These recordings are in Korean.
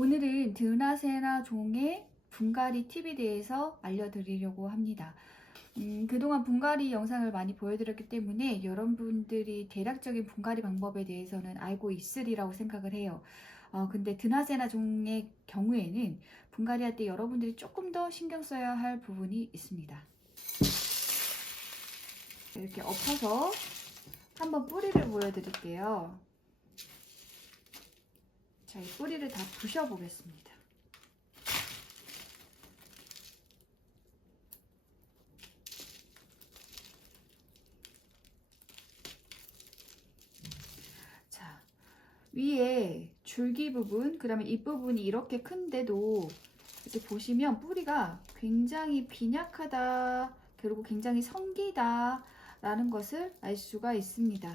오늘은 드나세나 종의 분갈이 팁에 대해서 알려드리려고 합니다. 그동안 분갈이 영상을 많이 보여드렸기 때문에 여러분들이 대략적인 분갈이 방법에 대해서는 알고 있으리라고 생각을 해요. 근데 드나세나 종의 경우에는 분갈이 할 때 여러분들이 조금 더 신경 써야 할 부분이 있습니다. 이렇게 엎어서 한번 뿌리를 보여드릴게요. 자, 이 뿌리를 다 부셔보겠습니다. 자, 위에 줄기 부분, 그 다음에 잎 부분이 이렇게 큰데도 이렇게 보시면 뿌리가 굉장히 빈약하다, 그리고 굉장히 성기다 라는 것을 알 수가 있습니다.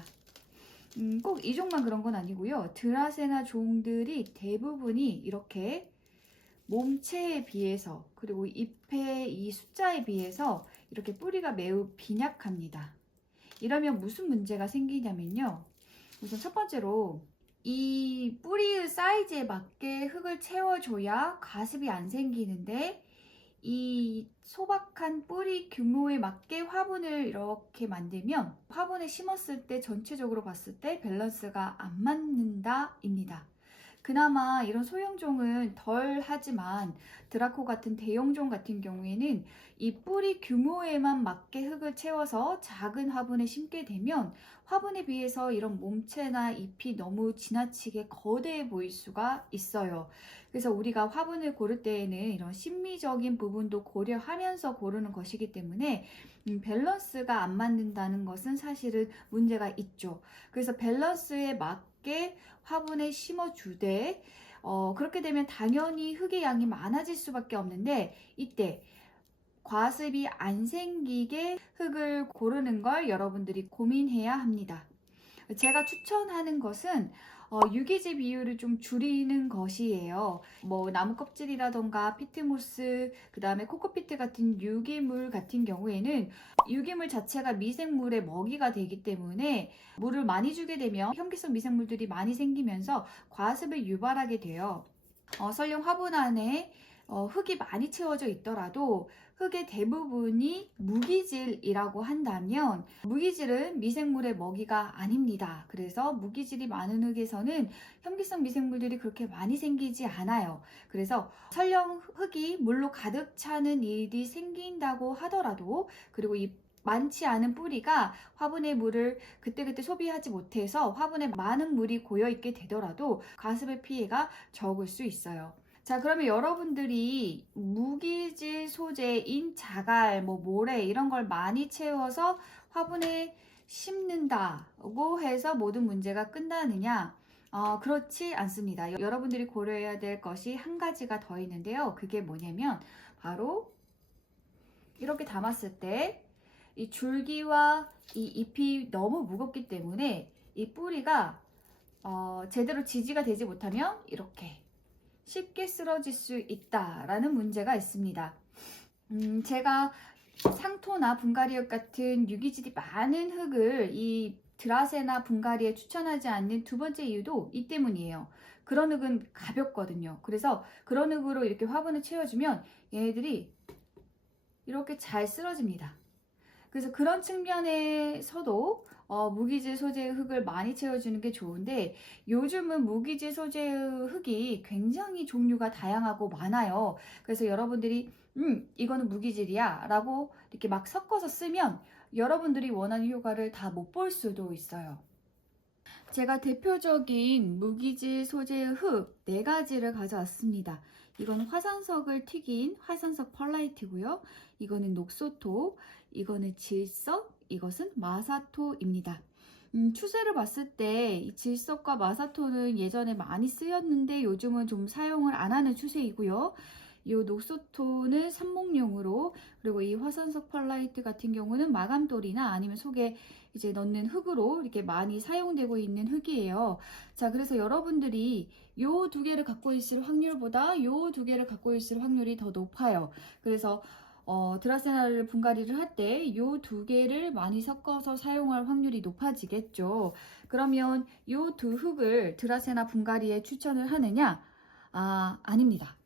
꼭 이 종만 그런 건 아니고요. 드라세나 종들이 대부분이 이렇게 몸체에 비해서, 그리고 잎의 이 숫자에 비해서 이렇게 뿌리가 매우 빈약합니다. 이러면 무슨 문제가 생기냐면요. 우선 첫 번째로 이 뿌리의 사이즈에 맞게 흙을 채워줘야 과습이 안 생기는데, 이 소박한 뿌리 규모에 맞게 화분을 이렇게 만들면 화분에 심었을 때 전체적으로 봤을 때 밸런스가 안 맞는다 입니다. 그나마 이런 소형종은 덜 하지만 드라코 같은 대형종 같은 경우에는 이 뿌리 규모에만 맞게 흙을 채워서 작은 화분에 심게 되면 화분에 비해서 이런 몸체나 잎이 너무 지나치게 거대해 보일 수가 있어요. 그래서 우리가 화분을 고를 때에는 이런 심미적인 부분도 고려하면서 고르는 것이기 때문에 밸런스가 안 맞는다는 것은 사실은 문제가 있죠. 그래서 밸런스에 맞게 화분에 심어주되 그렇게 되면 당연히 흙의 양이 많아질 수밖에 없는데, 이때 과습이 안 생기게 흙을 고르는 걸 여러분들이 고민해야 합니다. 제가 추천하는 것은 유기질 비율을 좀 줄이는 것이에요. 뭐 나무 껍질이라던가 피트모스, 그 다음에 코코피트 같은 유기물 같은 경우에는 유기물 자체가 미생물의 먹이가 되기 때문에 물을 많이 주게 되면 현기성 미생물들이 많이 생기면서 과습을 유발하게 돼요. 설령 화분 안에 흙이 많이 채워져 있더라도 흙의 대부분이 무기질이라고 한다면, 무기질은 미생물의 먹이가 아닙니다. 그래서 무기질이 많은 흙에서는 현기성 미생물들이 그렇게 많이 생기지 않아요. 그래서 설령 흙이 물로 가득 차는 일이 생긴다고 하더라도, 그리고 이 많지 않은 뿌리가 화분의 물을 그때그때 소비하지 못해서 화분에 많은 물이 고여 있게 되더라도 과습의 피해가 적을 수 있어요. 자, 그러면 여러분들이 무기질 소재인 자갈, 모래 이런 걸 많이 채워서 화분에 심는다고 해서 모든 문제가 끝나느냐? 그렇지 않습니다. 여러분들이 고려해야 될 것이 한 가지가 더 있는데요. 그게 뭐냐면 바로 이렇게 담았을 때 이 줄기와 이 잎이 너무 무겁기 때문에 이 뿌리가 제대로 지지가 되지 못하면 이렇게 쉽게 쓰러질 수 있다라는 문제가 있습니다. 제가 상토나 분갈이흙 같은 유기질이 많은 흙을 이 드라세나 분갈이에 추천하지 않는 두 번째 이유도 이 때문이에요. 그런 흙은 가볍거든요. 그래서 그런 흙으로 이렇게 화분을 채워주면 얘네들이 이렇게 잘 쓰러집니다. 그래서 그런 측면에서도 무기질 소재의 흙을 많이 채워주는 게 좋은데, 요즘은 무기질 소재의 흙이 굉장히 종류가 다양하고 많아요. 그래서 여러분들이 이거는 무기질이야 라고 이렇게 막 섞어서 쓰면 여러분들이 원하는 효과를 다 못 볼 수도 있어요. 제가 대표적인 무기질 소재의 흙 4가지를 가져왔습니다. 이거는 화산석을 튀긴 화산석 펄라이트고요. 이거는 녹소토, 이거는 질석, 이것은 마사토입니다. 추세를 봤을 때 이 질석과 마사토는 예전에 많이 쓰였는데 요즘은 좀 사용을 안 하는 추세이고요. 이 녹소토는 삽목용으로, 그리고 이 화산석 펄라이트 같은 경우는 마감돌이나 아니면 속에 이제 넣는 흙으로 이렇게 많이 사용되고 있는 흙이에요. 자, 그래서 여러분들이 요 두 개를 갖고 있을 확률보다 요 두 개를 갖고 있을 확률이 더 높아요. 그래서 드라세나를 분갈이를 할 때 요 두 개를 많이 섞어서 사용할 확률이 높아지겠죠. 그러면 요 두 흙을 드라세나 분갈이에 추천을 하느냐? 아닙니다.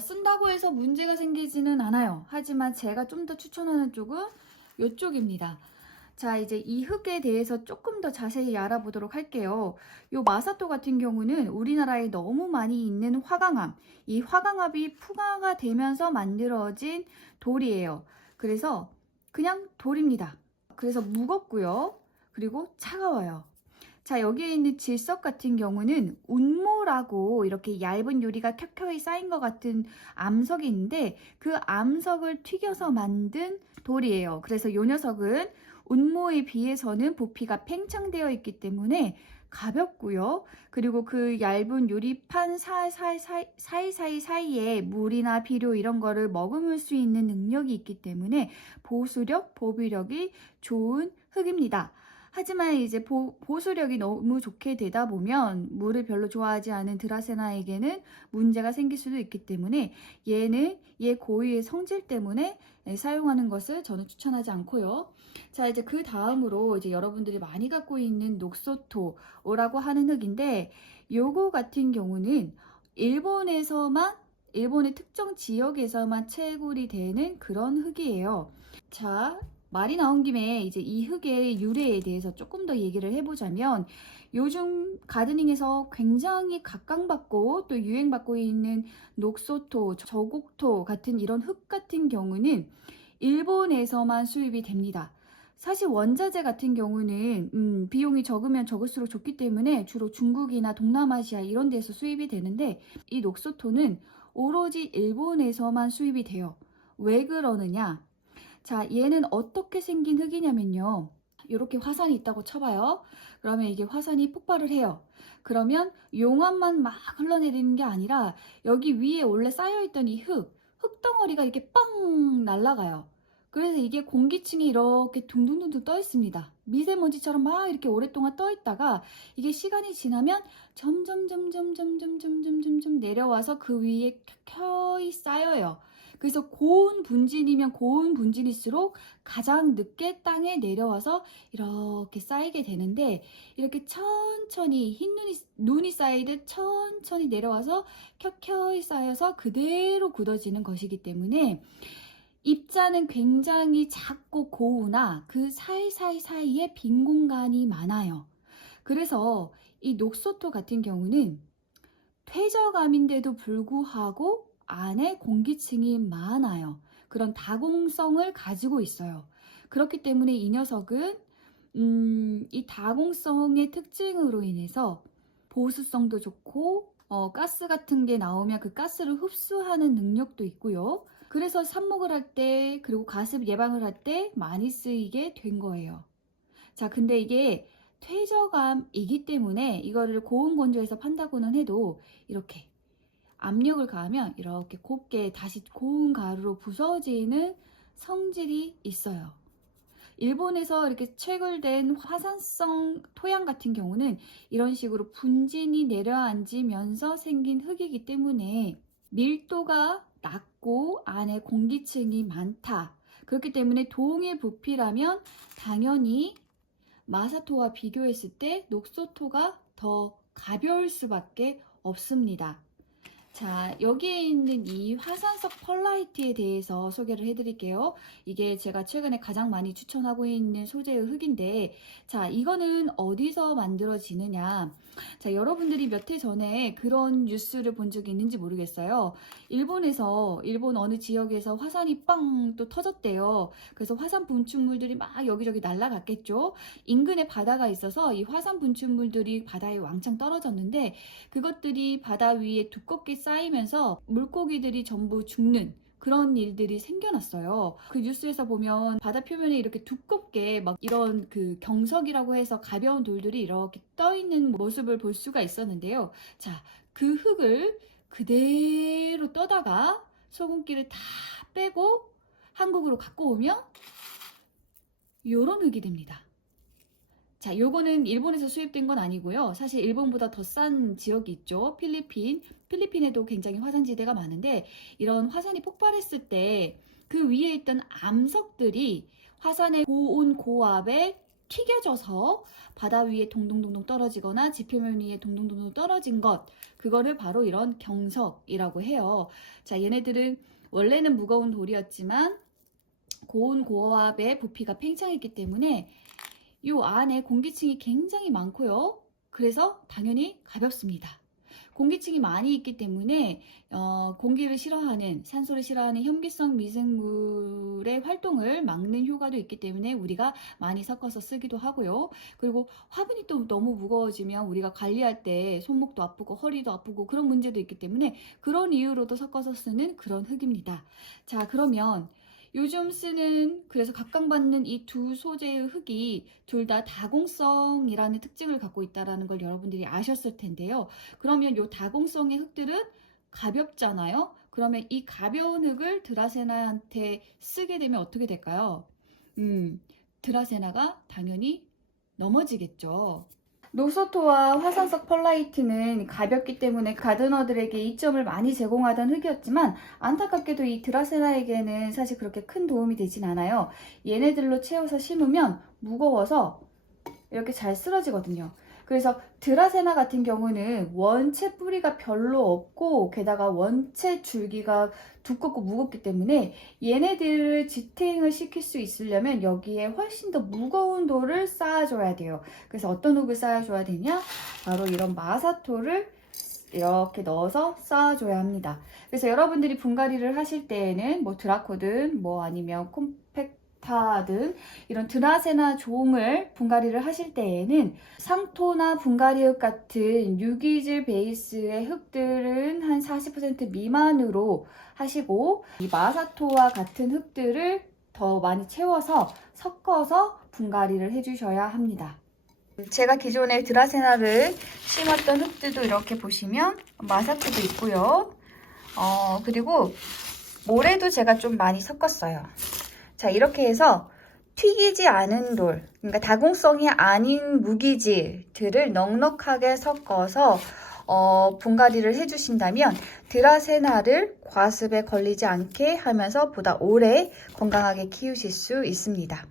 쓴다고 해서 문제가 생기지는 않아요. 하지만 제가 좀 더 추천하는 쪽은 이쪽입니다. 자, 이제 이 흙에 대해서 조금 더 자세히 알아보도록 할게요. 요 마사토 같은 경우는 우리나라에 너무 많이 있는 화강암, 이 화강암이 풍화가 되면서 만들어진 돌이에요. 그래서 그냥 돌입니다. 그래서 무겁고요. 그리고 차가워요. 자, 여기에 있는 질석 같은 경우는 운모라고 이렇게 얇은 유리가 켜켜이 쌓인 것 같은 암석이 있는데 그 암석을 튀겨서 만든 돌이에요. 그래서 이 녀석은 운모에 비해서는 부피가 팽창되어 있기 때문에 가볍고요. 그리고 그 얇은 유리판 사이사이에 물이나 비료 이런 거를 머금을 수 있는 능력이 있기 때문에 보수력, 보비력이 좋은 흙입니다. 하지만 이제 보수력이 너무 좋게 되다 보면 물을 별로 좋아하지 않은 드라세나에게는 문제가 생길 수도 있기 때문에 얘는 얘 고유의 성질 때문에 사용하는 것을 저는 추천하지 않고요. 자, 이제 그 다음으로 이제 여러분들이 많이 갖고 있는 녹소토라고 하는 흙인데 요거 같은 경우는 일본의 특정 지역에서만 채굴이 되는 그런 흙이에요. 자, 말이 나온 김에 이제 이 흙의 유래에 대해서 조금 더 얘기를 해보자면 요즘 가드닝에서 굉장히 각광받고 또 유행받고 있는 녹소토, 저곡토 같은 이런 흙 같은 경우는 일본에서만 수입이 됩니다. 사실 원자재 같은 경우는 비용이 적으면 적을수록 좋기 때문에 주로 중국이나 동남아시아 이런 데서 수입이 되는데 이 녹소토는 오로지 일본에서만 수입이 돼요. 왜 그러느냐? 자, 얘는 어떻게 생긴 흙이냐면요. 이렇게 화산이 있다고 쳐봐요. 그러면 이게 화산이 폭발을 해요. 그러면 용암만 막 흘러내리는 게 아니라 여기 위에 원래 쌓여있던 이 흙덩어리가 이렇게 빵 날아가요. 그래서 이게 공기층이 이렇게 둥둥둥둥 떠 있습니다. 미세먼지처럼 막 이렇게 오랫동안 떠 있다가 이게 시간이 지나면 점점 내려와서 그 위에 켜켜이 쌓여요. 그래서 고온 분진이면 고온 분진일수록 가장 늦게 땅에 내려와서 이렇게 쌓이게 되는데 이렇게 천천히 눈이 쌓이듯 천천히 내려와서 켜켜이 쌓여서 그대로 굳어지는 것이기 때문에 입자는 굉장히 작고 고우나 그 사이에 빈 공간이 많아요. 그래서 이 녹소토 같은 경우는 퇴적암인데도 불구하고 안에 공기층이 많아요. 그런 다공성을 가지고 있어요. 그렇기 때문에 이 녀석은 이 다공성의 특징으로 인해서 보수성도 좋고 가스 같은 게 나오면 그 가스를 흡수하는 능력도 있고요. 그래서 삽목을 할 때 그리고 가습 예방을 할 때 많이 쓰이게 된 거예요. 자, 근데 이게 퇴적암이기 때문에 이거를 고온 건조해서 판다고는 해도 이렇게 압력을 가하면 이렇게 곱게 다시 고운 가루로 부서지는 성질이 있어요. 일본에서 이렇게 채굴된 화산성 토양 같은 경우는 이런 식으로 분진이 내려앉으면서 생긴 흙이기 때문에 밀도가 낮고 안에 공기층이 많다. 그렇기 때문에 동일 부피라면 당연히 마사토와 비교했을 때 녹소토가 더 가벼울 수밖에 없습니다. 자, 여기에 있는 이 화산석 펄라이트에 대해서 소개를 해드릴게요. 이게 제가 최근에 가장 많이 추천하고 있는 소재의 흙인데, 자, 이거는 어디서 만들어지느냐. 자, 여러분들이 몇 해 전에 그런 뉴스를 본 적이 있는지 모르겠어요. 일본 어느 지역에서 화산이 빵 또 터졌대요. 그래서 화산 분출물들이 막 여기저기 날아갔겠죠. 인근에 바다가 있어서 이 화산 분출물들이 바다에 왕창 떨어졌는데 그것들이 바다 위에 두껍게 쌓이면서 물고기들이 전부 죽는 그런 일들이 생겨났어요. 그 뉴스에서 보면 바다 표면에 이렇게 두껍게 막 이런 그 경석이라고 해서 가벼운 돌들이 이렇게 떠 있는 모습을 볼 수가 있었는데요. 자, 그 흙을 그대로 떠다가 소금기를 다 빼고 한국으로 갖고 오면 요런 흙이 됩니다. 자, 요거는 일본에서 수입된 건 아니고요. 사실 일본보다 더 싼 지역이 있죠. 필리핀에도 굉장히 화산지대가 많은데 이런 화산이 폭발했을 때 그 위에 있던 암석들이 화산의 고온 고압에 튀겨져서 바다 위에 동동동동 떨어지거나 지표면 위에 동동동동 떨어진 것, 그거를 바로 이런 경석이라고 해요. 자, 얘네들은 원래는 무거운 돌이었지만 고온 고압의 부피가 팽창했기 때문에 이 안에 공기층이 굉장히 많고요. 그래서 당연히 가볍습니다. 공기층이 많이 있기 때문에 공기를 싫어하는, 산소를 싫어하는 현기성 미생물의 활동을 막는 효과도 있기 때문에 우리가 많이 섞어서 쓰기도 하고요. 그리고 화분이 또 너무 무거워지면 우리가 관리할 때 손목도 아프고 허리도 아프고 그런 문제도 있기 때문에 그런 이유로도 섞어서 쓰는 그런 흙입니다. 자, 그러면 요즘 쓰는, 그래서 각광받는 이 두 소재의 흙이 둘 다 다공성이라는 특징을 갖고 있다는 걸 여러분들이 아셨을 텐데요. 그러면 이 다공성의 흙들은 가볍잖아요. 그러면 이 가벼운 흙을 드라세나한테 쓰게 되면 어떻게 될까요? 드라세나가 당연히 넘어지겠죠. 노소토와 화산석 펄라이트는 가볍기 때문에 가드너들에게 이점을 많이 제공하던 흙이었지만 안타깝게도 이 드라세나에게는 사실 그렇게 큰 도움이 되진 않아요. 얘네들로 채워서 심으면 무거워서 이렇게 잘 쓰러지거든요. 그래서 드라세나 같은 경우는 원체 뿌리가 별로 없고 게다가 원체 줄기가 두껍고 무겁기 때문에 얘네들을 지탱을 시킬 수 있으려면 여기에 훨씬 더 무거운 돌을 쌓아줘야 돼요. 그래서 어떤 흙을 쌓아줘야 되냐? 바로 이런 마사토를 이렇게 넣어서 쌓아줘야 합니다. 그래서 여러분들이 분갈이를 하실 때에는 뭐 드라코든 뭐 아니면 콤팩타든 이런 드라세나 종을 분갈이를 하실 때에는 상토나 분갈이흙 같은 유기질 베이스의 흙들은 한 40% 미만으로 하시고 이 마사토와 같은 흙들을 더 많이 채워서 섞어서 분갈이를 해주셔야 합니다. 제가 기존에 드라세나를 심었던 흙들도 이렇게 보시면 마사토도 있고요. 그리고 모래도 제가 좀 많이 섞었어요. 자, 이렇게 해서 튀기지 않은 돌, 그러니까 다공성이 아닌 무기질들을 넉넉하게 섞어서 분갈이를 해주신다면 드라세나를 과습에 걸리지 않게 하면서 보다 오래 건강하게 키우실 수 있습니다.